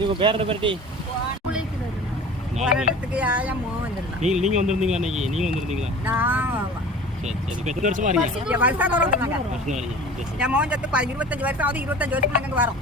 சரி உங்க பேர் என்ன பேர்ட்டி? நீங்க வந்திருந்தீங்களா அன்னைக்கு? நீங்க வந்திருந்தீங்களா? சரி சரி. இப்போ எத்தனை வருஷமா இருக்கீங்க? வருஷம் வரீங்க. என் மோகன் சத்து 25 வருஷம் ஆகுது. 25 வருஷம் நாங்கள் வரோம்.